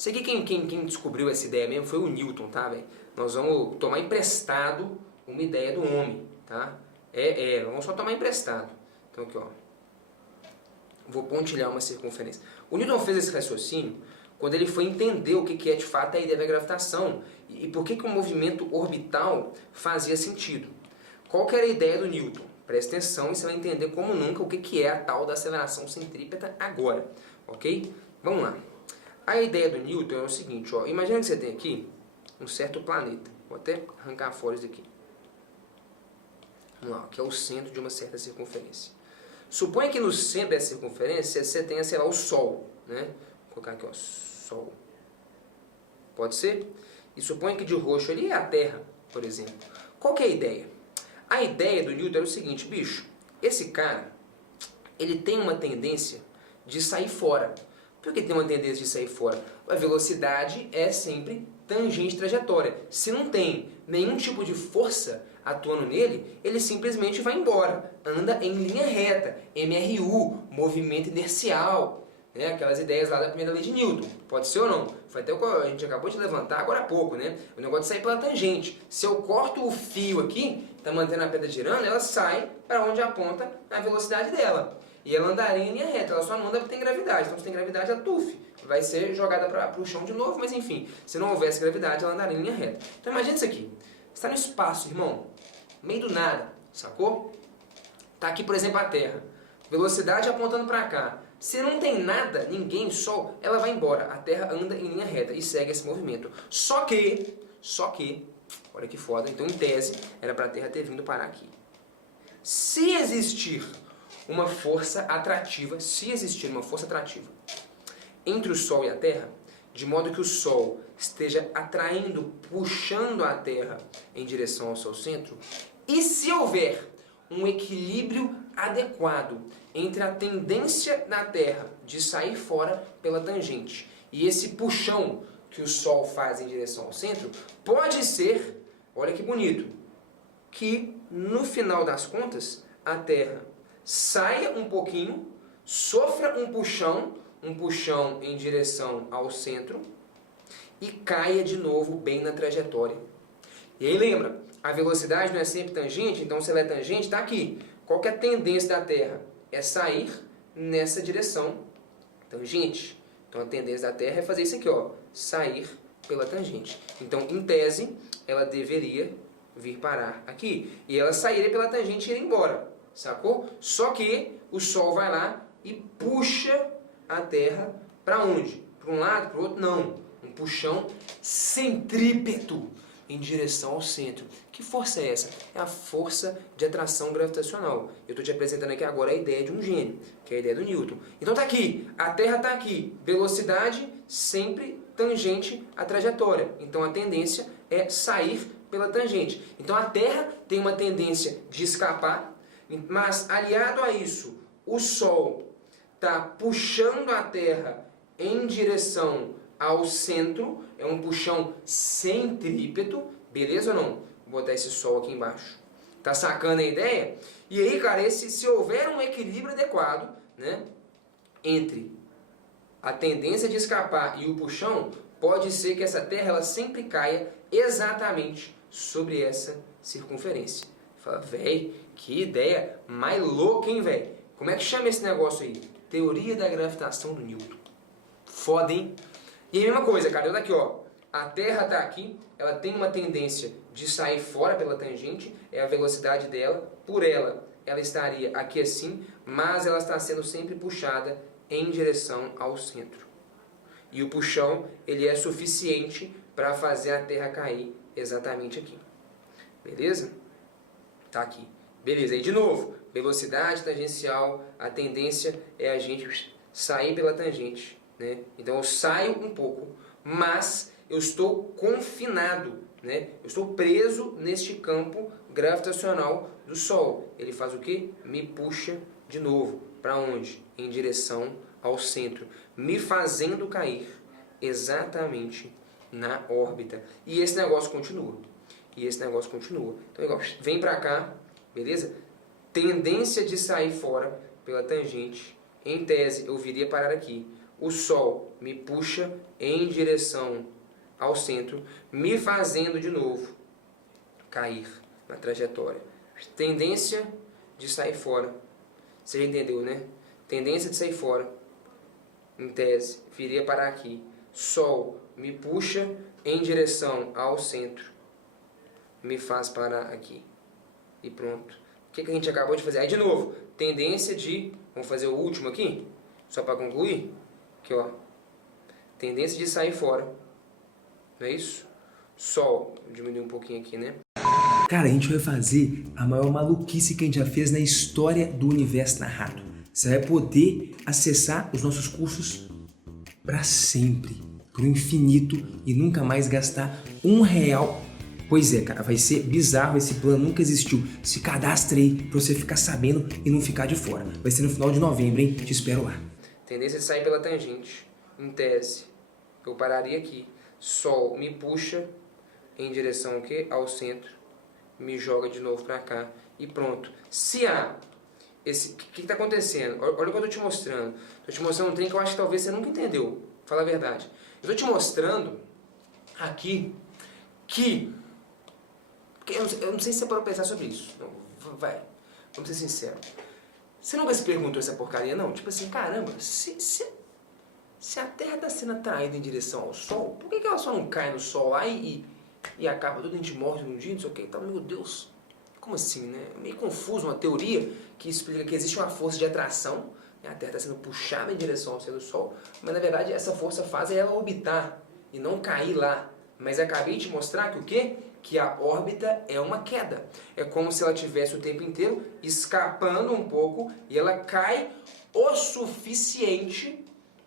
Isso aqui quem descobriu essa ideia mesmo foi o Newton, tá, velho? Nós vamos tomar emprestado uma ideia do homem, tá? Vamos só tomar emprestado. Então aqui, ó. Vou pontilhar uma circunferência. O Newton fez esse raciocínio quando ele foi entender o que é de fato a ideia da gravitação e por que o movimento orbital fazia sentido. Qual que era a ideia do Newton? Presta atenção e você vai entender como nunca o que é a tal da aceleração centrípeta agora, ok? Vamos lá. A ideia do Newton é o seguinte, ó. Imagina que você tem aqui um certo planeta. Vou até arrancar fora isso daqui. Vamos lá, que é o centro de uma certa circunferência. Suponha que no centro dessa circunferência você tenha, sei lá, o Sol, né? Vou colocar aqui, ó, Sol. Pode ser? E suponha que de roxo ali é a Terra, por exemplo. Qual que é a ideia? A ideia do Newton era o seguinte, bicho, esse cara, ele tem uma tendência de sair fora. Por que tem uma tendência de sair fora? A velocidade é sempre tangente trajetória. Se não tem nenhum tipo de força atuando nele, ele simplesmente vai embora. Anda em linha reta. MRU, movimento inercial. Né? Aquelas ideias lá da primeira lei de Newton. Pode ser ou não? Foi até o que a gente acabou de levantar agora há pouco, né? O negócio de sair pela tangente. Se eu corto o fio aqui, está mantendo a pedra girando, ela sai para onde aponta a velocidade dela. E ela andaria em linha reta, ela só não anda porque tem gravidade. Então se tem gravidade, ela vai ser jogada para o chão de novo, mas enfim, se não houvesse gravidade, ela andaria em linha reta. Então imagina isso aqui. Você está no espaço, irmão, meio do nada, sacou? Está aqui, por exemplo, a Terra. Velocidade apontando para cá. Se não tem nada, ninguém, Sol, ela vai embora. A Terra anda em linha reta e segue esse movimento. Só que, olha que foda, então em tese, era para a Terra ter vindo parar aqui. Se existir uma força atrativa, entre o Sol e a Terra, de modo que o Sol esteja atraindo, puxando a Terra em direção ao seu centro, e se houver um equilíbrio adequado entre a tendência da Terra de sair fora pela tangente e esse puxão que o Sol faz em direção ao centro, pode ser, olha que bonito, que no final das contas a Terra saia um pouquinho, sofra um puxão em direção ao centro e caia de novo bem na trajetória. E aí lembra, a velocidade não é sempre tangente, então se ela é tangente, está aqui. Qual que é a tendência da Terra? É sair nessa direção tangente. Então a tendência da Terra é fazer isso aqui, ó, sair pela tangente. Então, em tese, ela deveria vir parar aqui. E ela sairia pela tangente e ir embora. Sacou? Só que o Sol vai lá e puxa a Terra para onde? Para um lado, para o outro? Não. Um puxão centrípeto em direção ao centro. Que força é essa? É a força de atração gravitacional. Eu estou te apresentando aqui agora a ideia de um gênio, que é a ideia do Newton. Então está aqui, a Terra está aqui, velocidade sempre tangente à trajetória. Então a tendência é sair pela tangente. Então a Terra tem uma tendência de escapar, mas aliado a isso, o Sol está puxando a Terra em direção ao centro, é um puxão centrípeto, beleza ou não? Vou botar esse Sol aqui embaixo. Tá sacando a ideia? E aí, cara, se houver um equilíbrio adequado, né, entre a tendência de escapar e o puxão, pode ser que essa Terra ela sempre caia exatamente sobre essa circunferência. Fala, velho, que ideia mais louca, hein, velho? Como é que chama esse negócio aí? Teoria da gravitação do Newton. Foda, hein? E a mesma coisa, cara, olha aqui, ó. A Terra está aqui, ela tem uma tendência de sair fora pela tangente, é a velocidade dela, por ela estaria aqui assim, mas ela está sendo sempre puxada em direção ao centro. E o puxão, ele é suficiente para fazer a Terra cair exatamente aqui. Beleza? Tá aqui. Beleza, aí de novo, velocidade tangencial, a tendência é a gente sair pela tangente, né? Então eu saio um pouco, mas eu estou confinado, né? Eu estou preso neste campo gravitacional do Sol. Ele faz o quê? Me puxa de novo. Para onde? Em direção ao centro, me fazendo cair exatamente na órbita. E esse negócio continua. Então, igual, vem para cá, beleza? Tendência de sair fora pela tangente. Em tese, eu viria parar aqui. o Sol me puxa em direção ao centro, me fazendo de novo cair na trajetória. Tendência de sair fora. Você já entendeu, né? Tendência de sair fora. Em tese, viria parar aqui. Sol me puxa em direção ao centro, me faz parar aqui. E pronto. O que a gente acabou de fazer? Aí de novo, tendência de... Vamos fazer o último aqui, só para concluir. Aqui, ó. Tendência de sair fora. Não é isso? Sol. Vou diminuir um pouquinho aqui, né? Cara, a gente vai fazer a maior maluquice que a gente já fez na história do Universo Narrado. Você vai poder acessar os nossos cursos para sempre, pro infinito e nunca mais gastar R$1. Pois é, cara, vai ser bizarro, esse plano nunca existiu. Se cadastre aí pra você ficar sabendo e não ficar de fora. Vai ser no final de novembro, hein? Te espero lá. Tendência de sair pela tangente. Em tese, eu pararia aqui. Sol me puxa em direção ao quê? Ao centro. Me joga de novo pra cá. E pronto. Se há... O que está acontecendo? Olha o que eu estou te mostrando. Estou te mostrando um trem que eu acho que talvez você nunca entendeu. Fala a verdade. Eu estou te mostrando aqui que... Eu não sei se você parou pensar sobre isso. Não, vai. Vamos ser sinceros. Você nunca se perguntou essa porcaria, não? Tipo assim, caramba, se a Terra está sendo atraída em direção ao Sol, por que ela só não cai no Sol lá e acaba tudo, a gente morre num dia, não sei o que, então, meu Deus, como assim, né? É meio confuso, uma teoria que explica que existe uma força de atração, né? A Terra está sendo puxada em direção ao centro do Sol, mas na verdade essa força faz ela orbitar e não cair lá. Mas acabei de mostrar que o quê? Que a órbita é uma queda. É como se ela tivesse o tempo inteiro escapando um pouco e ela cai o suficiente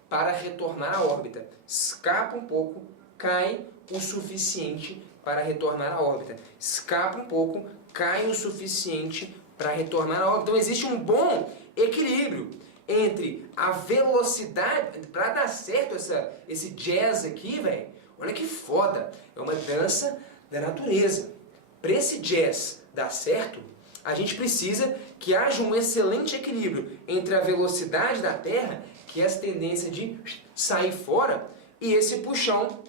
para retornar à órbita. Escapa um pouco, cai o suficiente para retornar à órbita. Escapa um pouco, cai o suficiente para retornar à órbita. Então existe um bom equilíbrio entre a velocidade, para dar certo esse jazz aqui, velho. Olha que foda, é uma dança da natureza. Para esse jazz dar certo, a gente precisa que haja um excelente equilíbrio entre a velocidade da Terra, que é essa tendência de sair fora, e esse puxão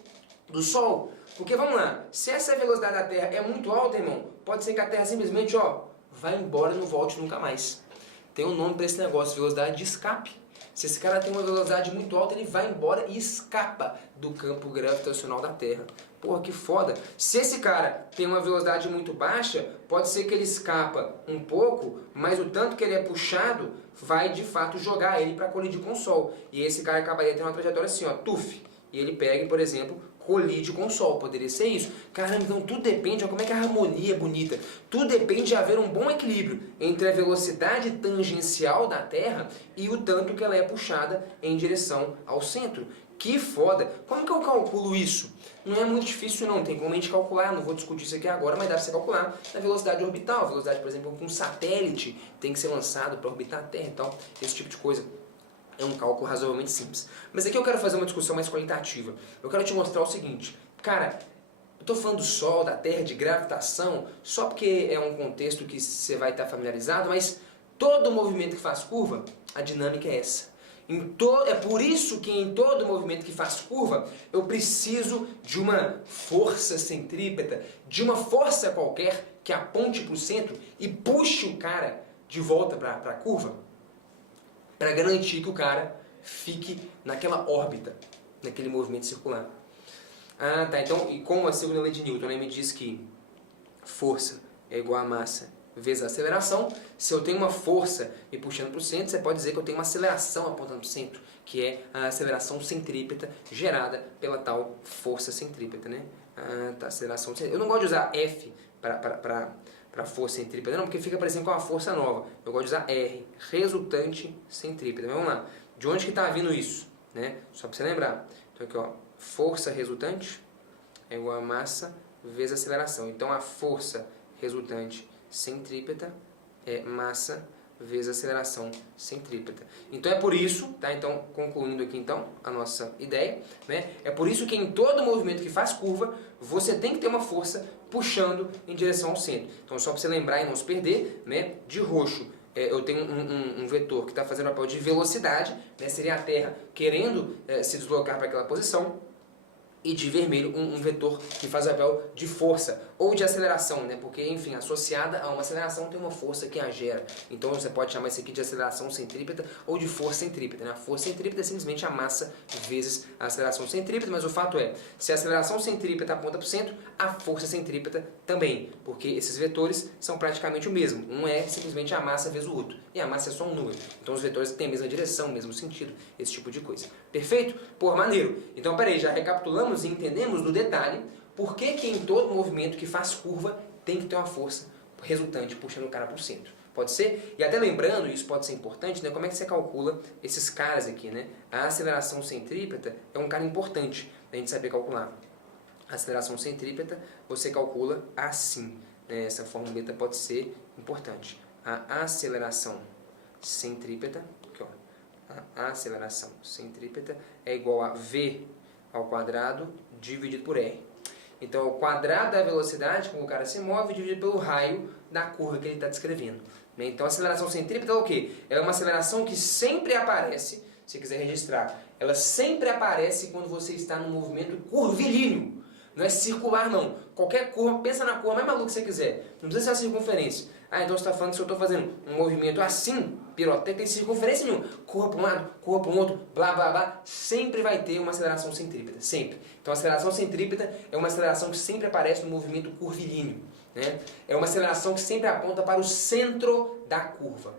do Sol. Porque vamos lá, se essa velocidade da Terra é muito alta, irmão, pode ser que a Terra simplesmente, ó, vai embora e não volte nunca mais. Tem um nome para esse negócio, velocidade de escape. Se esse cara tem uma velocidade muito alta, ele vai embora e escapa do campo gravitacional da Terra. Porra, que foda. Se esse cara tem uma velocidade muito baixa, pode ser que ele escapa um pouco, mas o tanto que ele é puxado vai de fato jogar ele para colidir com o Sol. E esse cara acabaria tendo uma trajetória assim, ó, tuf. E ele pega, por exemplo, colide com o Sol. Poderia ser isso. Caramba, então tudo depende, ó, como é que a harmonia é bonita. Tudo depende de haver um bom equilíbrio entre a velocidade tangencial da Terra e o tanto que ela é puxada em direção ao centro. Que foda! Como que eu calculo isso? Não é muito difícil não, tem como a gente calcular, não vou discutir isso aqui agora, mas dá pra você calcular na velocidade orbital. A velocidade, por exemplo, que um satélite tem que ser lançado para orbitar a Terra e tal, esse tipo de coisa. É um cálculo razoavelmente simples. Mas aqui eu quero fazer uma discussão mais qualitativa. Eu quero te mostrar o seguinte. Cara, eu tô falando do Sol, da Terra, de gravitação, só porque é um contexto que você vai estar familiarizado, mas todo movimento que faz curva, a dinâmica é essa. É por isso que em todo movimento que faz curva, eu preciso de uma força centrípeta, de uma força qualquer que aponte para o centro e puxe o cara de volta para a curva, para garantir que o cara fique naquela órbita, naquele movimento circular. Ah, tá. Então, e como a segunda lei de Newton, né, me diz que força é igual a massa vezes a aceleração, se eu tenho uma força me puxando para o centro, você pode dizer que eu tenho uma aceleração apontando para o centro, que é a aceleração centrípeta gerada pela tal força centrípeta, né? Ah, tá, aceleração centrípeta. Eu não gosto de usar F para força centrípeta, não, porque fica parecendo com uma força nova. Eu gosto de usar R, resultante centrípeta. Mas vamos lá, de onde que está vindo isso? Né? Só para você lembrar. Então aqui, ó, força resultante é igual a massa vezes aceleração. Então a força resultante centrípeta é massa vezes aceleração centrípeta. Então é por isso, tá? Então, concluindo aqui então a nossa ideia, né? É por isso que em todo movimento que faz curva, você tem que ter uma força puxando em direção ao centro. Então só para você lembrar e não se perder, né? De roxo eu tenho um vetor que está fazendo papel de velocidade, né, seria a Terra querendo se deslocar para aquela posição, e de vermelho um vetor que faz o papel de força ou de aceleração, né? Porque, enfim, associada a uma aceleração tem uma força que a gera. Então você pode chamar isso aqui de aceleração centrípeta ou de força centrípeta, né? A força centrípeta é simplesmente a massa vezes a aceleração centrípeta, mas o fato é, se a aceleração centrípeta aponta para o centro, a força centrípeta também, porque esses vetores são praticamente o mesmo. Um é simplesmente a massa vezes o outro, e a massa é só um número. Então os vetores têm a mesma direção, o mesmo sentido, esse tipo de coisa. Perfeito? Pô, maneiro. Então, peraí, já recapitulamos e entendemos no detalhe por que em todo movimento que faz curva tem que ter uma força resultante puxando o cara para o centro. Pode ser? E até lembrando, isso pode ser importante, né? Como é que você calcula esses caras aqui, né? A aceleração centrípeta é um cara importante a gente saber calcular. A aceleração centrípeta você calcula assim, né? Essa formuleta pode ser importante. A aceleração centrípeta, aqui, ó, a aceleração centrípeta é igual a V ao quadrado dividido por R. Então, é o quadrado da velocidade com que o cara se move dividido pelo raio da curva que ele está descrevendo. Então, a aceleração centrípeta é o quê? Ela é uma aceleração que sempre aparece, se quiser registrar, ela sempre aparece quando você está num movimento curvilíneo. Não é circular, não. Qualquer curva, pensa na curva mais maluca que você quiser. Não precisa ser a circunferência. Então você está falando que se eu estou fazendo um movimento assim, piroteca, tem circunferência nenhuma. Corra para um lado, corra para o outro, blá, blá, blá. Sempre vai ter uma aceleração centrípeta. Sempre. Então a aceleração centrípeta é uma aceleração que sempre aparece no movimento curvilíneo, né? É uma aceleração que sempre aponta para o centro da curva.